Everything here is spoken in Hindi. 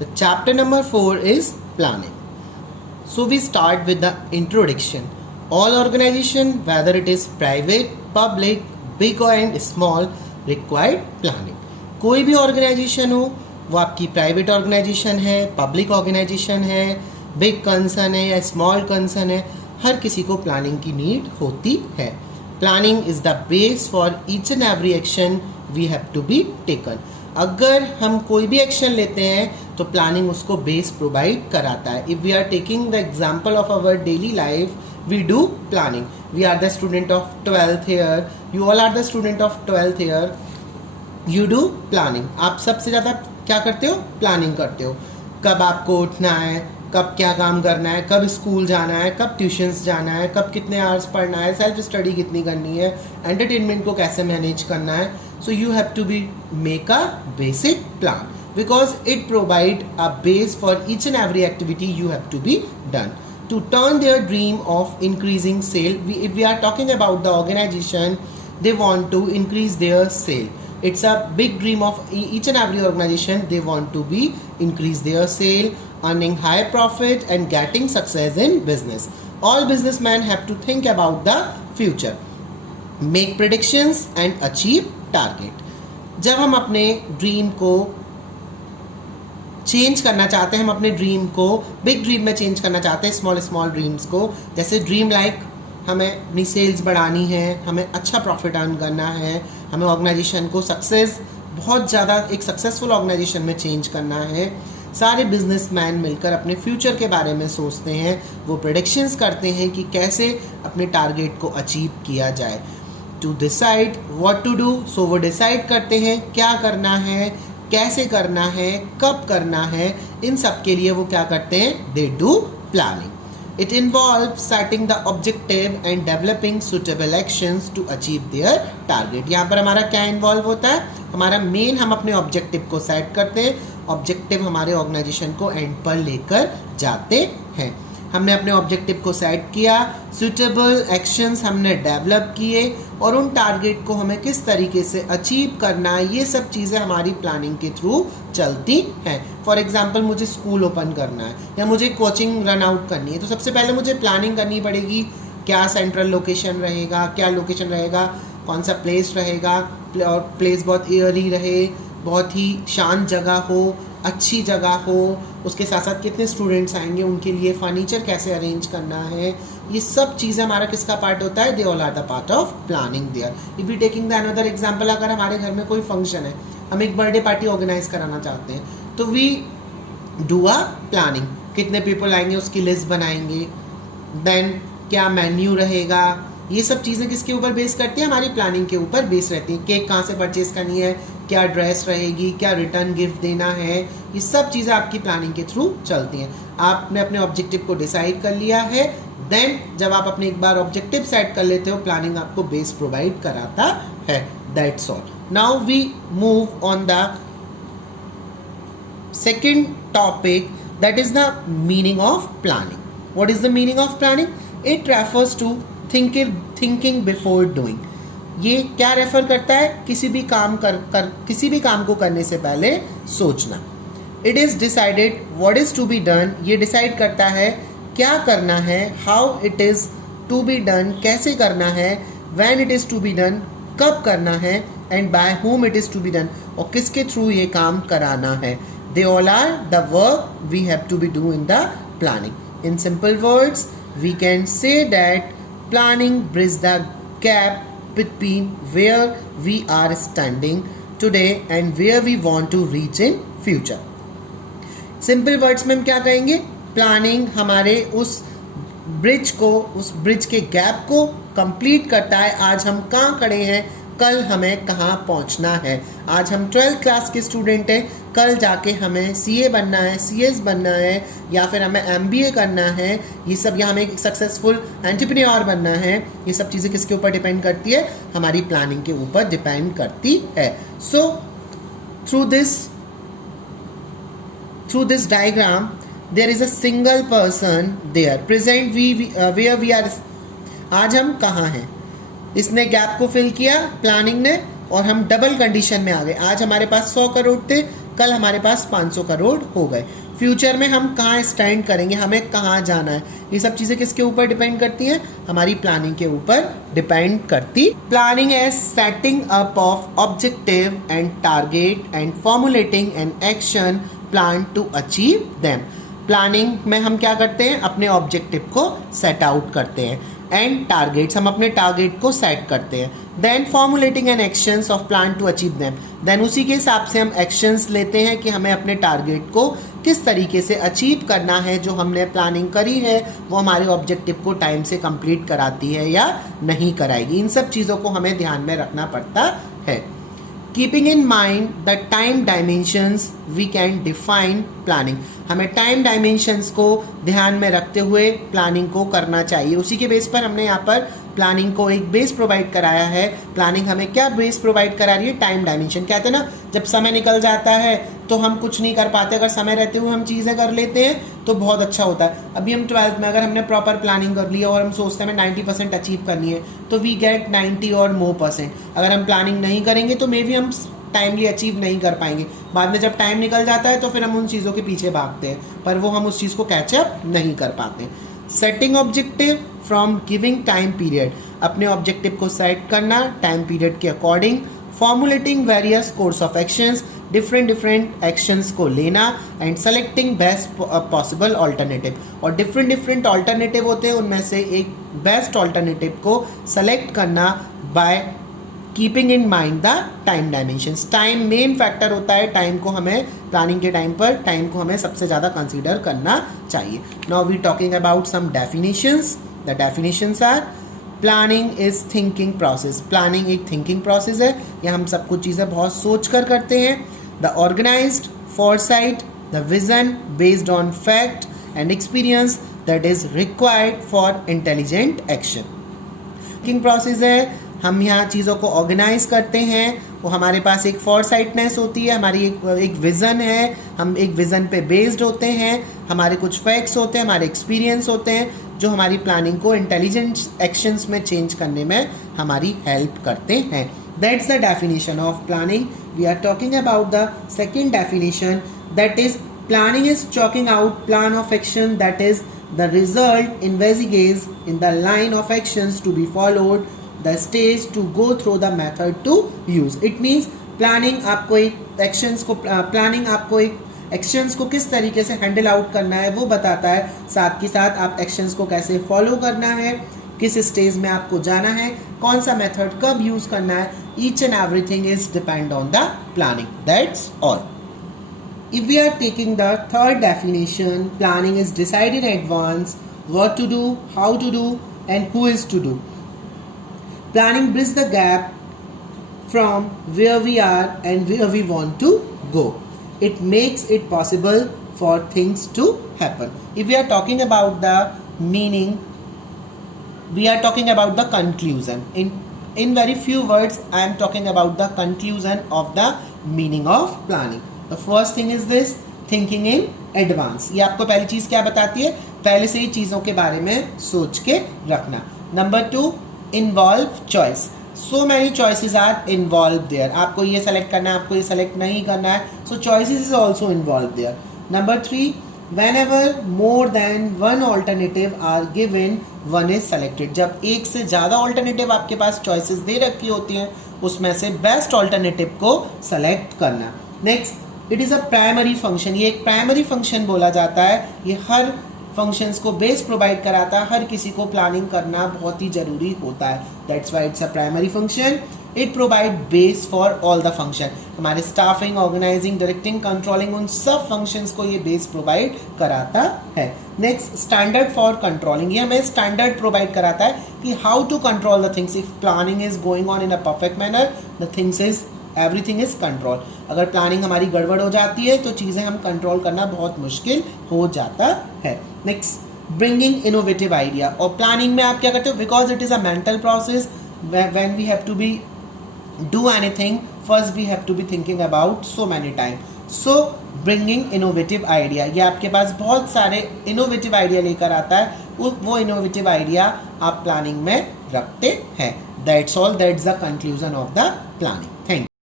The chapter number 4 is planning. So we start with the introduction. All organization, whether it is private, public, big and small, require planning. कोई भी ऑर्गेनाइजेशन हो, वो आपकी प्राइवेट ऑर्गेनाइजेशन है, पब्लिक ऑर्गेनाइजेशन है, बिग कंसर्न है या स्मॉल कंसर्न है, हर किसी को प्लानिंग की नीड होती है. Planning is the base for each and every action we have to be taken. अगर हम कोई भी एक्शन लेते हैं तो प्लानिंग उसको बेस प्रोवाइड कराता है. If we are taking the example of our daily life, we do planning. We are the student of 12th here, you all are the student of 12th here, you do planning. आप सबसे ज़्यादा क्या करते हो? प्लानिंग करते हो. कब आपको उठना है, कब क्या काम करना है, कब स्कूल जाना है, कब ट्यूशन्स जाना है, कब कितने आवर्स पढ़ना है, सेल्फ स्टडी कितनी करनी है, एंटरटेनमेंट को कैसे मैनेज करना है. So you have to be make a basic plan because it provide a base for each and every activity you have to be done to turn their dream of increasing sale. If we are talking about the organization, they want to increase their sale. It's a big dream of each and every organization. They want to be increase their sale, earning high profit and getting success in business. All businessmen have to think about the future, make predictions and achieve target. जब हम अपने ड्रीम को चेंज करना चाहते हैं, हम अपने ड्रीम को बिग ड्रीम में चेंज करना चाहते हैं, स्मॉल ड्रीम्स को, जैसे ड्रीम लाइक हमें अपनी सेल्स बढ़ानी है, हमें अच्छा प्रॉफिट अर्न करना है, हमें ऑर्गेनाइजेशन को सक्सेस बहुत ज़्यादा एक सक्सेसफुल ऑर्गेनाइजेशन में चेंज करना है. सारे बिजनेसमैन मिलकर अपने फ्यूचर के बारे में सोचते हैं, वो प्रेडिक्शंस करते हैं कि कैसे अपने टारगेट को अचीव किया जाए. To decide what to do, so वो डिसाइड करते हैं क्या करना है, कैसे करना है, कब करना है. इन सब के लिए वो क्या करते हैं? They do planning. It involve setting the objective and developing suitable actions to achieve their target. यहाँ पर हमारा क्या इन्वॉल्व होता है? हमारा मेन, हम अपने ऑब्जेक्टिव को सेट करते हैं. ऑब्जेक्टिव हमारे ऑर्गेनाइजेशन को एंड पर लेकर जाते हैं. हमने अपने ऑब्जेक्टिव को सेट किया, सुटेबल एक्शंस हमने डेवलप किए और उन टारगेट को हमें किस तरीके से अचीव करना है, ये सब चीज़ें हमारी प्लानिंग के थ्रू चलती हैं. फॉर एग्जांपल, मुझे स्कूल ओपन करना है या मुझे कोचिंग रन आउट करनी है, तो सबसे पहले मुझे प्लानिंग करनी पड़ेगी. क्या सेंट्रल लोकेशन रहेगा, क्या लोकेशन रहेगा, कौन सा प्लेस रहेगा, और प्लेस बहुत एयरी रहे, बहुत ही शांत जगह हो, अच्छी जगह हो, उसके साथ साथ कितने स्टूडेंट्स आएंगे, उनके लिए फर्नीचर कैसे अरेंज करना है, ये सब चीज़ें हमारा किसका पार्ट होता है? They all are the part of planning there. If we taking the another example, अगर हमारे घर में कोई फंक्शन है, हम एक बर्थडे पार्टी ऑर्गेनाइज कराना चाहते हैं, तो वी डू अ प्लानिंग. कितने पीपल आएंगे उसकी लिस्ट बनाएंगे, देन क्या मेन्यू रहेगा, ये सब चीज़ें किसके ऊपर बेस करती हैं? हमारी प्लानिंग के ऊपर बेस रहती हैं. केक कहाँ से परचेज करनी है, क्या ड्रेस रहेगी, क्या रिटर्न गिफ्ट देना है, ये सब चीज़ें आपकी प्लानिंग के थ्रू चलती हैं. आपने अपने ऑब्जेक्टिव को डिसाइड कर लिया है, देन जब आप अपने एक बार ऑब्जेक्टिव सेट कर लेते हो, प्लानिंग आपको बेस प्रोवाइड कराता है. That's all. Now we move on the second topic, that is the meaning of planning. What is the meaning of planning? It refers to thinking before doing. ये क्या रेफर करता है? किसी भी काम को करने से पहले सोचना. It is decided what is to be done. ये डिसाइड करता है क्या करना है. How it is to be done, कैसे करना है. When it is to be done, कब करना है. And by whom it is to be done, और किसके थ्रू ये काम कराना है. They all are the work we have to be do in the planning. In simple words we can say that planning bridges the gap between where we are standing today and where we want to reach in future. Simple words में हम क्या कहेंगे? प्लानिंग हमारे उस ब्रिज के गैप को कंप्लीट करता है. आज हम कहाँ खड़े हैं, कल हमें कहाँ पहुँचना है. आज हम 12th क्लास के स्टूडेंट हैं, कल जाके हमें CA बनना है, CS बनना है, या फिर हमें MBA करना है. ये सब, या हमें एक सक्सेसफुल एंटरप्रेन्योर बनना है. ये सब चीज़ें किसके ऊपर डिपेंड करती है? हमारी प्लानिंग के ऊपर डिपेंड करती है. So through this diagram there is a single person there present where we are. आज हम कहाँ हैं? इसने गैप को फिल किया प्लानिंग ने, और हम डबल कंडीशन में आ गए. आज हमारे पास 100 करोड़ थे, कल हमारे पास 500 करोड़ हो गए। फ्यूचर में हम कहाँ स्टैंड करेंगे, हमें कहाँ जाना है, ये सब चीज़ें किसके ऊपर डिपेंड करती हैं, हमारी प्लानिंग के ऊपर डिपेंड करती। Planning as setting up of objective and target and formulating an action plan to achieve them. Planning में हम क्या करते हैं, अपने ऑब्जेक्टिव को सेट आउट करते हैं, एंड टारगेट्स, हम अपने टारगेट को सेट करते हैं, then formulating an actions of plan to achieve them, then उसी के हिसाब से हम एक्शंस लेते हैं कि हमें अपने टारगेट को किस तरीके से अचीव करना है, जो हमने प्लानिंग करी है वो हमारे ऑब्जेक्टिव को टाइम से कंप्लीट कराती है या नहीं कराएगी। इन सब चीज़ों को हमें ध्यान में रखना पड़ता है। Keeping in mind the time dimensions we can define planning, हमें टाइम डायमेंशंस को ध्यान में रखते हुए प्लानिंग को करना चाहिए। उसी के बेस पर हमने यहाँ पर प्लानिंग को एक बेस प्रोवाइड कराया है। प्लानिंग हमें क्या बेस प्रोवाइड करा रही है, टाइम डायमेंशन। कहते हैं ना, जब समय निकल जाता है तो हम कुछ नहीं कर पाते, अगर समय रहते हुए हम चीज़ें कर लेते हैं तो बहुत अच्छा होता है। अभी हम 12th में अगर हमने प्रॉपर प्लानिंग कर ली और हम सोचते हैं हमें 90% अचीव करनी है तो वी गेट 90 और मोर %। अगर हम प्लानिंग नहीं करेंगे तो मे बी हम टाइमली अचीव नहीं कर पाएंगे। बाद में जब टाइम निकल जाता है तो फिर हम उन चीज़ों के पीछे भागते हैं, पर वो हम उस चीज़ को कैचअप नहीं कर पाते। Setting objective from giving time period, अपने ऑब्जेक्टिव को सेट करना टाइम पीरियड के according. Formulating various course of actions, different actions को लेना, and selecting best possible alternative, और डिफरेंट ऑल्टरनेटिव होते हैं उनमें से एक बेस्ट ऑल्टरनेटिव को सेलेक्ट करना by keeping in mind the time dimensions. Time main factor होता है, टाइम को हमें प्लानिंग के टाइम पर टाइम को हमें सबसे ज़्यादा कंसीडर करना चाहिए। Now we talking about some definitions. The definitions are, planning is thinking process, planning एक थिंकिंग प्रोसेस है, यह हम सब कुछ चीज़ें बहुत सोच कर करते हैं। The organised foresight, the vision based on fact and experience that is required for intelligent action. Thinking process है, हम यहाँ चीज़ों को ऑर्गेनाइज करते हैं, वो हमारे पास एक फॉरसाइटनेस होती है, हमारी एक विज़न है, हम एक विज़न पे बेस्ड होते हैं, हमारे कुछ फैक्ट्स होते हैं, हमारे एक्सपीरियंस होते हैं जो हमारी प्लानिंग को इंटेलिजेंट एक्शंस में चेंज करने में हमारी हेल्प करते हैं। That's the definition of planning. We are talking about the second definition, that is planning is chalking out plan of action that is the result investigates in the line of actions to be followed, the stage to go through the method to use. It means planning आपको एक एक्शंस को किस तरीके से हैंडल आउट करना है वो बताता है, साथ के साथ आप एक्शंस को कैसे फॉलो करना है, किस स्टेज में आपको जाना है, कौन सा मेथड कब यूज करना है। Each and everything is depend on the planning. That's all. If we are taking the third definition, planning is decide in advance what to do, how to do, and who is to do. Planning bridges the gap from where we are and where we want to go. It makes it possible for things to happen. If we are talking about the meaning, we are talking about the conclusion. In very few words, I am talking about the conclusion of the meaning of planning. The first thing is this, thinking in advance. ये आपको पहली चीज़ क्या बताती है, पहले से ही चीज़ों के बारे में सोच के रखना। Number 2, involve choice. So many choices are involved there. आपको ये सेलेक्ट करना है, आपको ये सेलेक्ट नहीं करना है, so choices is also involved there. Number 3, whenever more than one alternative are given, one is selected. जब एक से ज़्यादा ऑल्टरनेटिव आपके पास चॉइसेस दे रखी होती हैं, उसमें से बेस्ट ऑल्टरनेटिव को सेलेक्ट करना। Next, it is a primary function. ये एक प्राइमरी फंक्शन बोला जाता है, ये हर फंक्शंस को बेस प्रोवाइड कराता है, हर किसी को प्लानिंग करना बहुत ही ज़रूरी होता है। That's why it's a primary function. It provide base for all the function, हमारे स्टाफिंग, ऑर्गेनाइजिंग, डायरेक्टिंग, कंट्रोलिंग, उन सब फंक्शंस को ये बेस प्रोवाइड कराता है। नेक्स्ट, स्टैंडर्ड फॉर कंट्रोलिंग, ये हमें स्टैंडर्ड प्रोवाइड कराता है कि how to control the things. If planning is going on in a perfect manner, the things is everything is control. अगर प्लानिंग हमारी गड़बड़ हो जाती है तो चीज़ें हम कंट्रोल करना बहुत मुश्किल हो जाता है। Next, bringing innovative idea. और प्लानिंग में आप क्या करते हो, because it is a mental process, when we have to be do anything, first we have to be thinking about so many time. So bringing innovative idea, ये आपके पास बहुत सारे इनोवेटिव आइडिया लेकर आता है, वो इनोवेटिव आइडिया आप प्लानिंग में रखते हैं। That's all, that's the conclusion of the planning. Thank you.